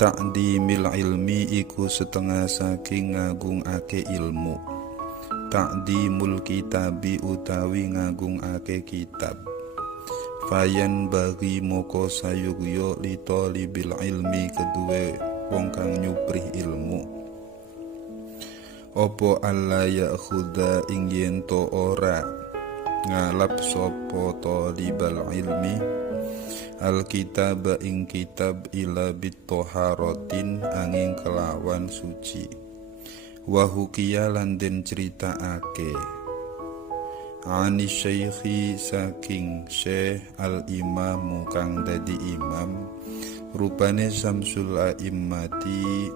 Ta'dimil ilmi iku setengah saking ngagungake ilmu. Ta'dimul kitabi utawi ngagungake kitab. Fayan bagi moko sayugyo li talibil ilmi kedue wong kang nyuprih ilmu. Opo alla ya'khudha ing yen to ora ngalap sopo talibal ilmi alkitab ing kitab ila bitoharotin angin kelawan suci. Wahukiya lan den critaake ani syaikhi saking syekh al imamu kang dadi imam rupane Samsul A'immati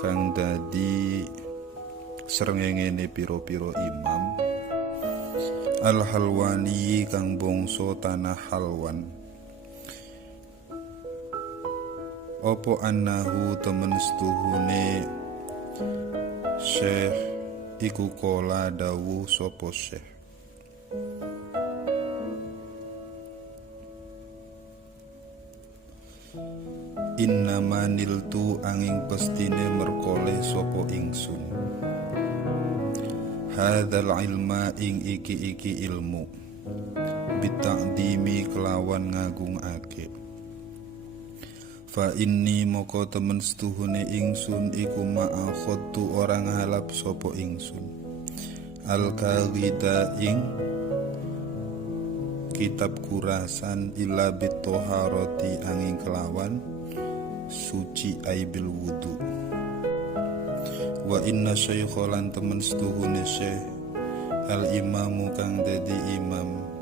kang dadi srengenge piro-piro imam al halwani kang bangsa tanah Halwan. Opo annahu temen setuhune syekh iku kola dawu sopo syekh. Innama niltu angin pestine merkoleh sopo ingsun hadzal ilma ing iki ilmu bita'dimi kelawan ngagungake. Fa inni moko temen setuhune ingsun iku ma'akhadtu orang halap sopo ingsun al-kawida ing kitab kurasan illa bitoharoti angin kelawan suci aibil wudu. Wa inna syaikholan temen setuhune syekh al-imamu kang dadi imam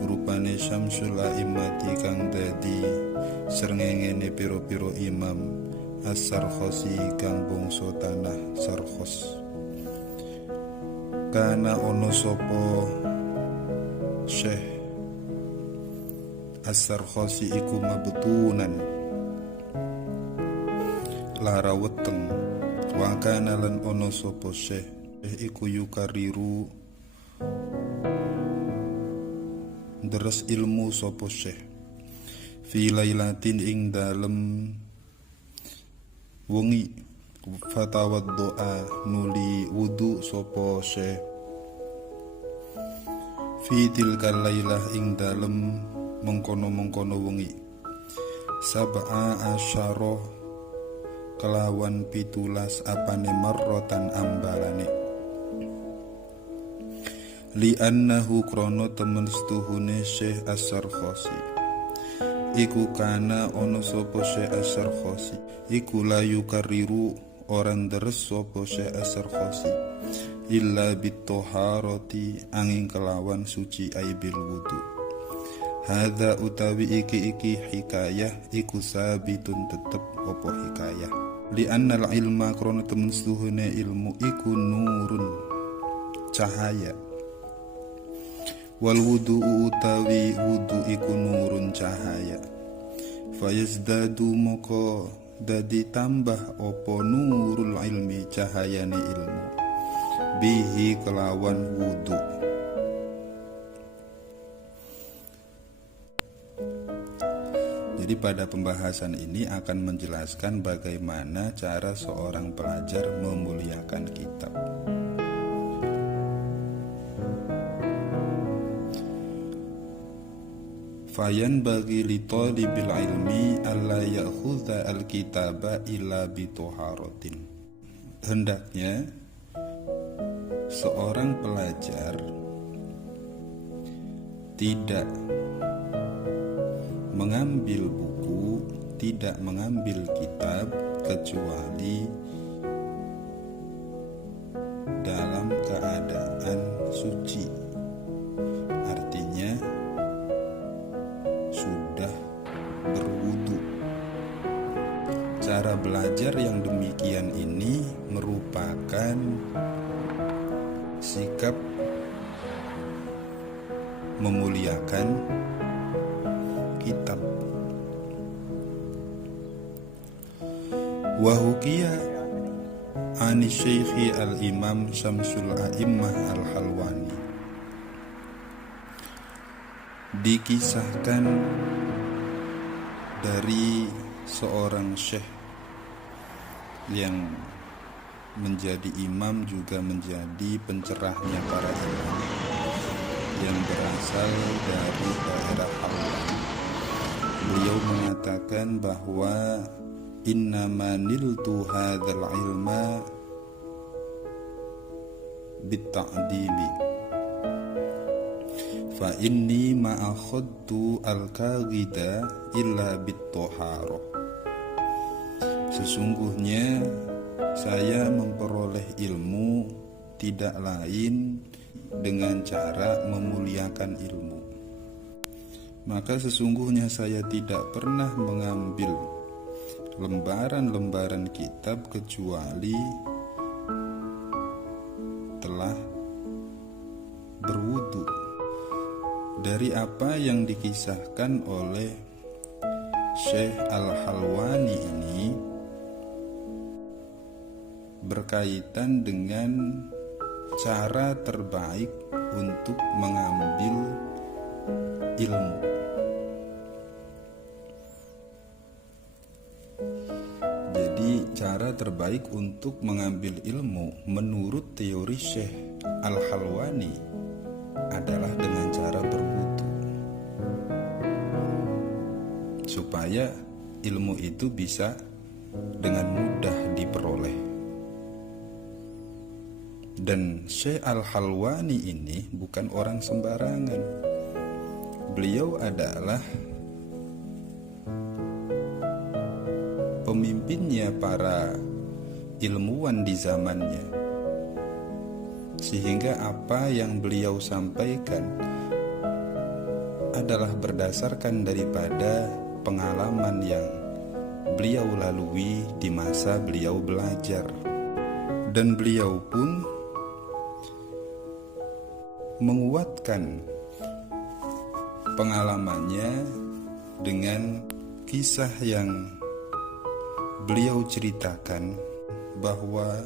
rupane Samsul A'immati kang dadi srengenge piro-piro imam as-Sarkhosi kang bangsa tanah Sarkhos. Kana ono sopo syekh as-Sarkhosi iku mabtunan lara weteng. Wa kana lan ono sopo syekh iku yukariru deres ilmu sopo syekh fi lailatin ing dalem wengi fatawad doa nuli wudu sopo syekh fi tilkal lailah ing dalem mengkono-mengkono wengi sab'a asyara kelawan pitulas apane marrotan ambalane li annahu krono temen setuhune syekh as-Sarkhosi iku kana ono sopo syekh as-Sarkhosi iku layu kariru orang deres sopo syekh as-Sarkhosi illa bitoharoti angin kelawan suci aibil wudu. Hadza utawi iki hikayah iku sabitun tetep opo hikayah li annal ilma krono temen setuhune ilmu iku nurun cahaya wal wudu utawi wudu iku nurun cahaya fayazdadu moko dadi tambah opo nurul ilmi cahayane ilmu bihi kelawan wudu. Jadi pada pembahasan ini akan menjelaskan bagaimana cara seorang pelajar memuliakan kitab. Fayan bagi li talibil ilmi alla ya'khudha al-kitaba illa bitoharotin. Hendaknya seorang pelajar tidak mengambil buku, tidak mengambil kitab kecuali dalam keadaan suci. Artinya sudah berwudu. Cara belajar yang demikian ini merupakan sikap memuliakan kitab. Wahukiya ani syekhi al-imam Samsul A'immah al-Halwani. Dikisahkan dari seorang syekh yang menjadi imam juga menjadi pencerahnya para imam yang berasal dari daerah Hawan. Beliau mengatakan bahwa innama niltu hadzal ilma bitta'dibi fa inni ma akhadtu al-kaghida illa bit-taharah. Sesungguhnya saya memperoleh ilmu tidak lain dengan cara memuliakan ilmu. Maka sesungguhnya saya tidak pernah mengambil lembaran-lembaran kitab kecuali telah berwudu. Dari apa yang dikisahkan oleh Syekh Al-Halwani ini berkaitan dengan cara terbaik untuk mengambil ilmu. Jadi cara terbaik untuk mengambil ilmu menurut teori Syekh Al-Halwani adalah dengan cara berwudu, supaya ilmu itu bisa dengan mudah diperoleh. Dan Syekh Al-Halwani ini bukan orang sembarangan. Beliau adalah pemimpinnya para ilmuwan di zamannya, sehingga apa yang beliau sampaikan adalah berdasarkan daripada pengalaman yang beliau lalui di masa beliau belajar. Dan beliau pun menguatkan pengalamannya dengan kisah yang beliau ceritakan bahwa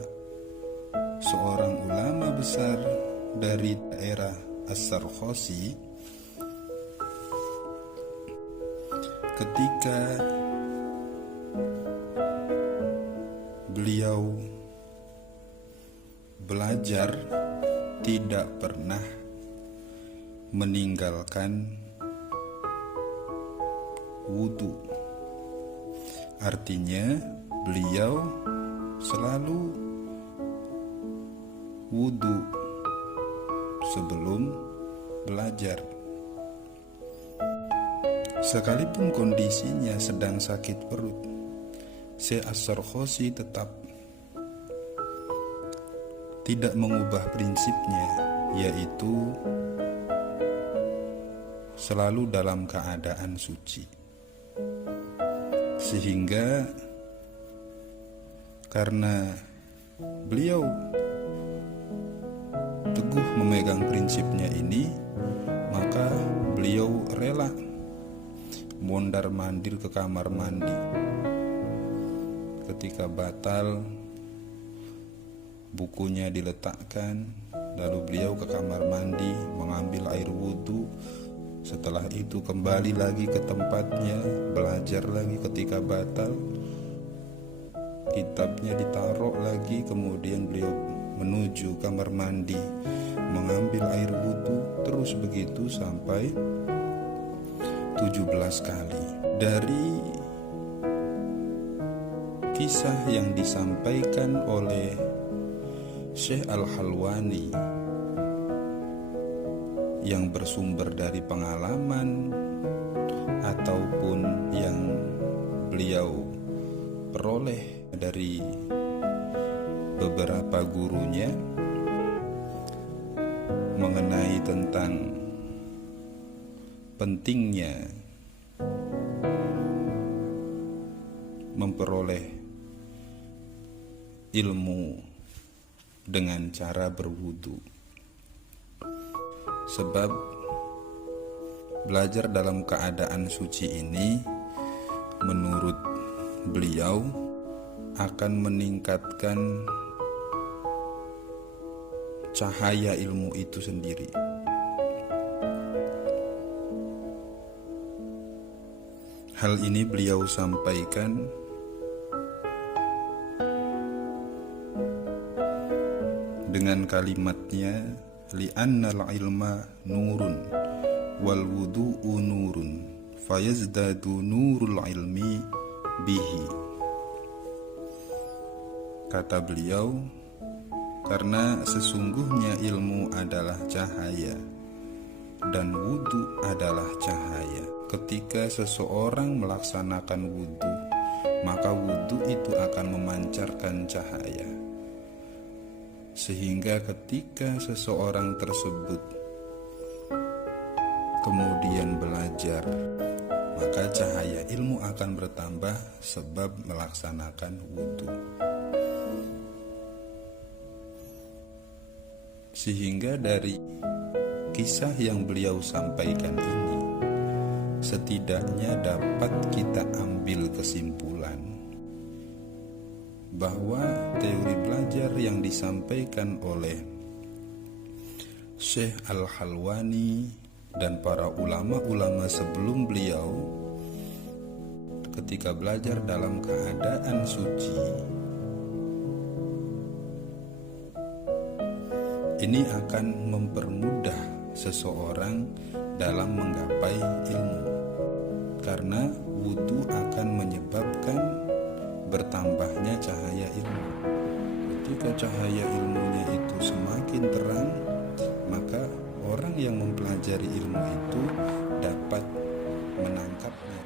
seorang ulama besar dari daerah As-Sarkhosi ketika beliau belajar tidak pernah meninggalkan wudu. Artinya beliau selalu wudu sebelum belajar. Sekalipun kondisinya sedang sakit perut, Syekh As-Sarkhosi tetap tidak mengubah prinsipnya, yaitu selalu dalam keadaan suci. Sehingga karena beliau teguh memegang prinsipnya ini, maka beliau rela mondar-mandir ke kamar mandi. Ketika batal, bukunya diletakkan, lalu beliau ke kamar mandi mengambil air wudhu. Setelah itu kembali lagi ke tempatnya, belajar lagi. Ketika batal, kitabnya ditaruh lagi, kemudian beliau menuju kamar mandi mengambil air wudhu. Terus begitu sampai 17 kali. Dari kisah yang disampaikan oleh Syekh Al-Halwani yang bersumber dari pengalaman ataupun yang beliau peroleh dari beberapa gurunya mengenai tentang pentingnya memperoleh ilmu dengan cara berwudu. Sebab belajar dalam keadaan suci ini menurut beliau akan meningkatkan cahaya ilmu itu sendiri. Hal ini beliau sampaikan dengan kalimatnya li'annal ilma nurun wal wudu'u nurun fayazdadu nurul ilmi bihi. Kata beliau, karena sesungguhnya ilmu adalah cahaya dan wudu adalah cahaya. Ketika seseorang melaksanakan wudu, maka wudu itu akan memancarkan cahaya. Sehingga ketika seseorang tersebut kemudian belajar, maka cahaya ilmu akan bertambah sebab melaksanakan wudu. Sehingga dari kisah yang beliau sampaikan ini, setidaknya dapat kita ambil kesimpulan bahwa teori belajar yang disampaikan oleh Syekh Al-Halwani dan para ulama-ulama sebelum beliau ketika belajar dalam keadaan suci, ini akan mempermudah seseorang dalam menggapai ilmu, karena wudu akan menyebabkan bertambahnya cahaya ilmu. Ketika cahaya ilmunya itu semakin terang, maka orang yang mempelajari ilmu itu dapat menangkapnya.